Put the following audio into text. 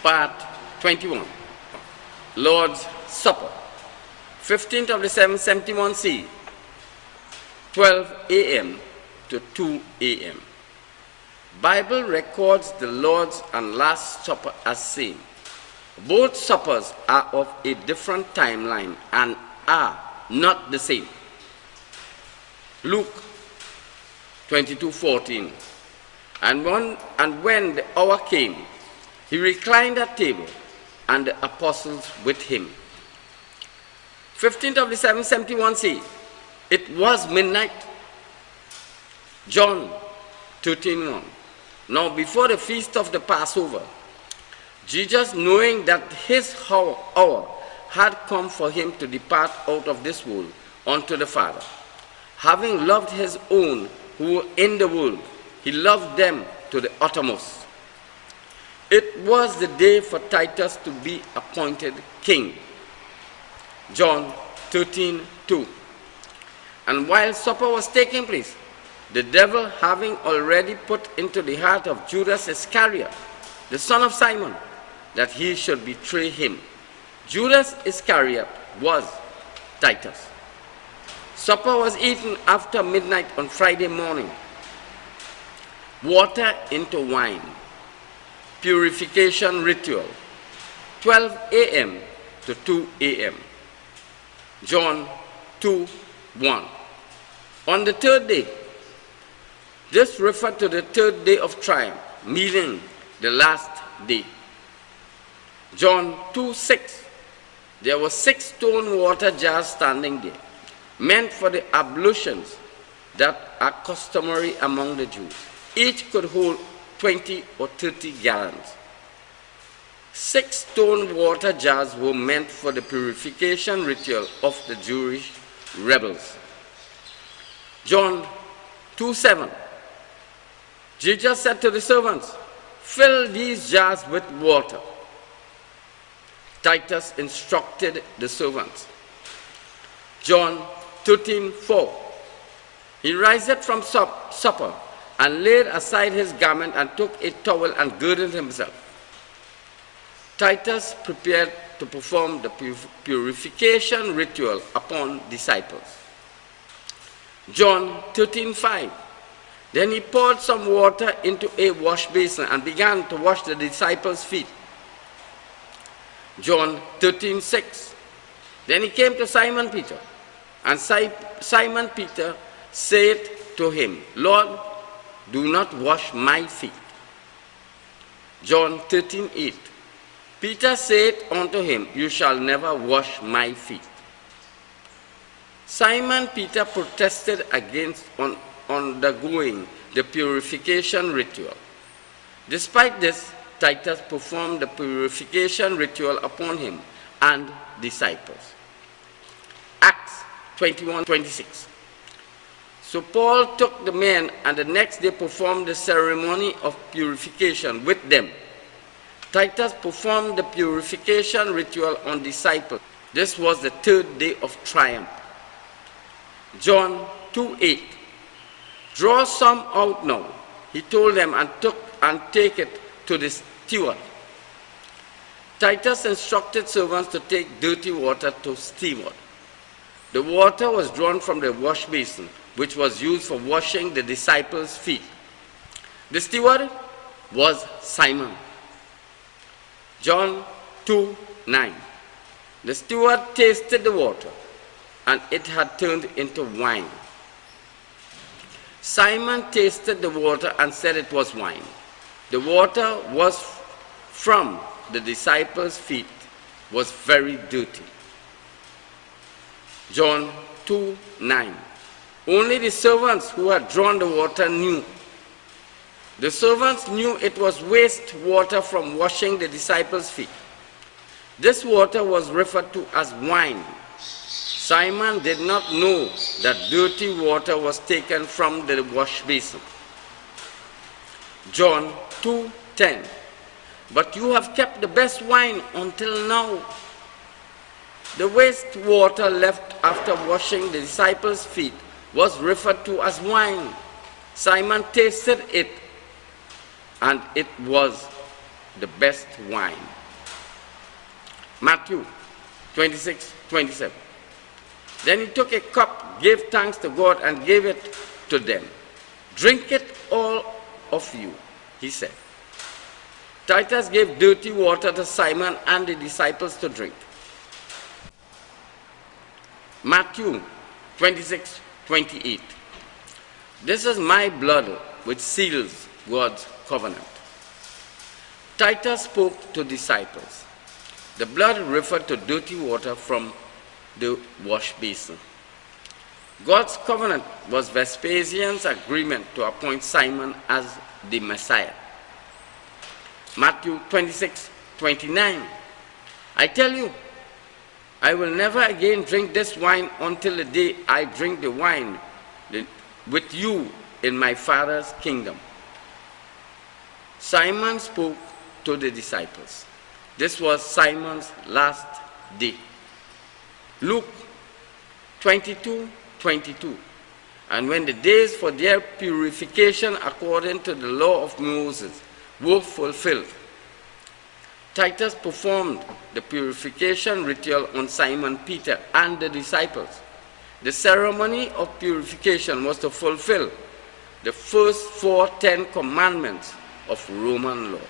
Part 21. Lord's Supper. 15th of December, 71 C. 12 a.m. to 2 a.m. Bible records the Lord's and Last Supper as same. Both suppers are of a different timeline and are not the same. Luke 22:14. And when the hour came, he reclined at table, and the apostles with him. 15th of December, 71 C. It was midnight. John 13:1. Now before the feast of the Passover, Jesus, knowing that his hour had come for him to depart out of this world unto the Father, having loved his own who were in the world, he loved them to the uttermost. It was the day for Titus to be appointed king. John 13:2. And while supper was taking place, the devil having already put into the heart of Judas Iscariot, the son of Simon, that he should betray him. Judas Iscariot was Titus. Supper was eaten after midnight on Friday morning. Water into wine. Purification ritual. 12 a.m. to 2 a.m. John 2:1. On the third day, this referred to the third day of triumph, meaning the last day. John 2:6. There were 6 stone water jars standing there, meant for the ablutions that are customary among the Jews. Each could hold 20 or 30 gallons. 6 stone water jars were meant for the purification ritual of the Jewish rebels. John 2:7. Jesus said to the servants, "Fill these jars with water." Titus instructed the servants. John 13:4. He riseth from supper and laid aside his garment and took a towel and girded himself. Titus prepared to perform the purification ritual upon disciples. John 13:5. Then he poured some water into a wash basin and began to wash the disciples' feet. John 13:6. Then he came to Simon Peter, and Simon Peter said to him, "Lord, do not wash my feet." John 13:8. Peter said unto him, "You shall never wash my feet." Simon Peter protested against undergoing the purification ritual. Despite this, Titus performed the purification ritual upon him and disciples. Acts 21:26. So Paul took the men and the next day performed the ceremony of purification with them. Titus performed the purification ritual on disciples. This was the third day of triumph. John 2:8. Draw some out now, he told them, and take it to the steward. Titus instructed servants to take dirty water to steward. The water was drawn from the wash basin, which was used for washing the disciples' feet. The steward was Simon. John 2:9. The steward tasted the water, and it had turned into wine. Simon tasted the water and said it was wine. The water was from the disciples' feet was very dirty. John 2:9. Only the servants who had drawn the water knew. The servants knew it was waste water from washing the disciples' feet. This water was referred to as wine. Simon did not know that dirty water was taken from the wash basin. John 2:10. But you have kept the best wine until now. The waste water left after washing the disciples' feet was referred to as wine. Simon tasted it, and it was the best wine. Matthew 26:27. Then he took a cup, gave thanks to God, and gave it to them. Drink it, all of you, he said. Titus gave dirty water to Simon and the disciples to drink. Matthew 26:28. This is my blood which seals God's covenant. Titus spoke to disciples. The blood referred to dirty water from the wash basin. God's covenant was Vespasian's agreement to appoint Simon as the Messiah. Matthew 26:29. I tell you, I will never again drink this wine until the day I drink the wine with you in my Father's kingdom. Simon spoke to the disciples. This was Simon's last day. Luke 22:22. And when the days for their purification according to the law of Moses were fulfilled, Titus performed the purification ritual on Simon Peter and the disciples. The ceremony of purification was to fulfill the first 4 Ten Commandments of Roman law.